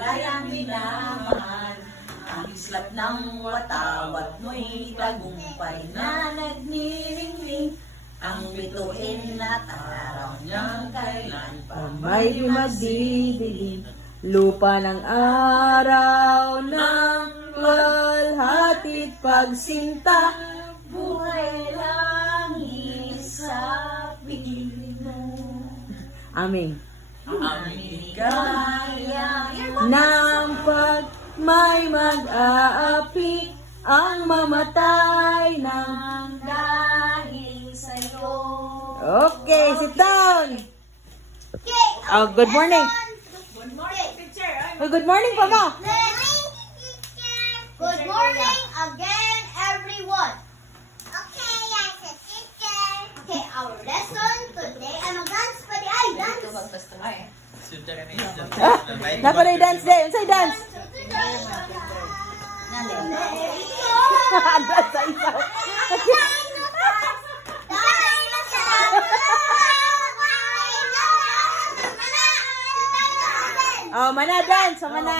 tulayang minamahal. Ang islap ng watawat mo'y tagumpay na nagniringning. Ang bituin na taraw niyang kailan pa May magdidilim, lupa ng araw ng walhatit pagsinta. buhay lang sa piling mo. Amen. Ang ligaya Nang pag may mag-aapi, ang mamatay ng... dahil sa'yo. Okay, sit down. Oh, good morning. Good morning, teacher. Oh, good morning pa mo. Good morning again, everyone. Okay, yes, teacher. Okay, our lesson today. Ano dance pa di ay dance. Napalay dance day. Unsay dance? Dance sa isaw. Oh, mana dance, mana.